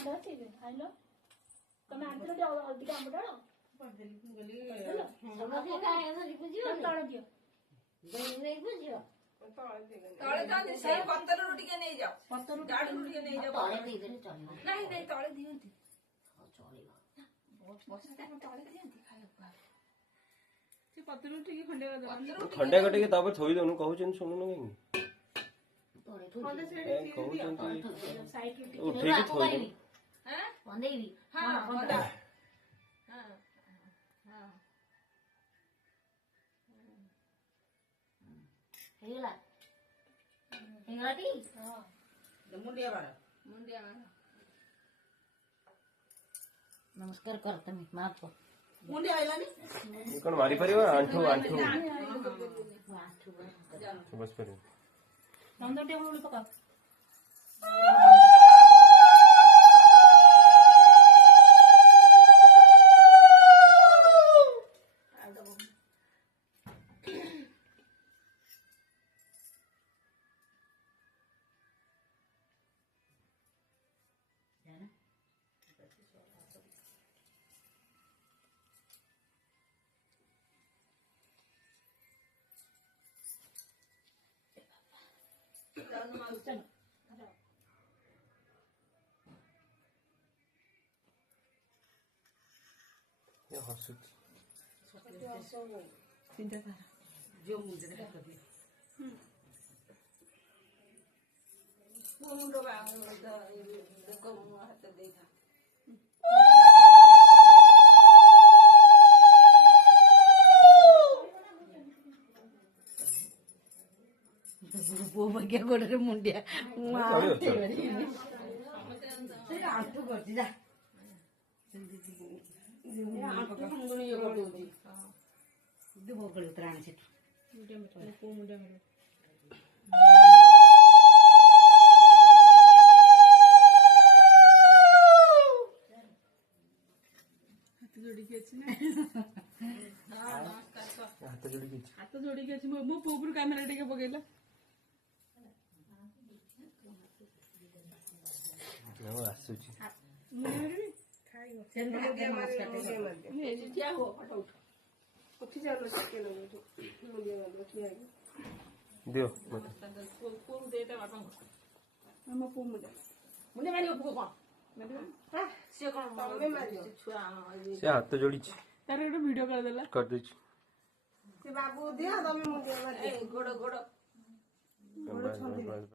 ଖାଇଲ ତମେ ଆଣିଥିଲ ଟିକେ ଅଧିକା ଆମ୍ବ ଡାଳ ତଳେ ଦିଅ ତଳେ ଯାଆନ୍ତି ସେ ପତରରୁ ଟିକେ ନେଇଯାଅ ପତରରୁ ଗାଡିରୁ ଟିକେ ନେଇଯାଅ ତଳେ ଦେଇଦେଲେ ଚଳିବ ନାଇଁ ନାଇଁ ତଳେ ଦିଅନ୍ତି ଚଳିବ ବର୍ଷା ତଳେ ଦିଅନ୍ତି ଖାଇବାକୁ ସେ ପତରରୁ ଟିକେ ଖଣ୍ଡେ କଟିକି ତାପରେ ଥୋଇ ଦଉନୁ କହୁଛନ୍ତି ଶୁଣୁନୁ କାହିଁକି ଉଠେଇକି ଥୋଇ ଦଉନୁ ହେଇଗଲା ଟି ମୁଣ୍ଡିଆ ମାର ନମସ୍କାର କର ତମେ ମାପ ମୁଣ୍ଡିଆ ଆଇଲାନି କଣ ମାରି ପାରିବ ଆଣ୍ଠୁ ଆଣ୍ଠୁ ବସ ପାରିବ ନନ୍ଦ ଟେବୁଲ ପକାଅ ମୁଣ୍ଡ ହାତ ଦେଇଥା ପୁଅ ବାଗିଆ ଗୋଡରେ ମୁଣ୍ଡିଆ ଆଣ୍ଠୁ କରିଛି ଯା ବଗଳି ଆଣି ସେଠୁ ହାତ ଯୋଡିକି ଅଛି ମୋ ପୁଅ ଉପରୁ କ୍ୟାମେରା ଟିକେ ପକେଇଲା ଆସୁଛି ଦିଅ ସେ ହାତ ଯୋଡିଛି ତାର ଗୋଟେ ଭିଡିଓ କରିଦେଇଛି ବାବୁ ଦିଅ ତମେ ଗୋଡ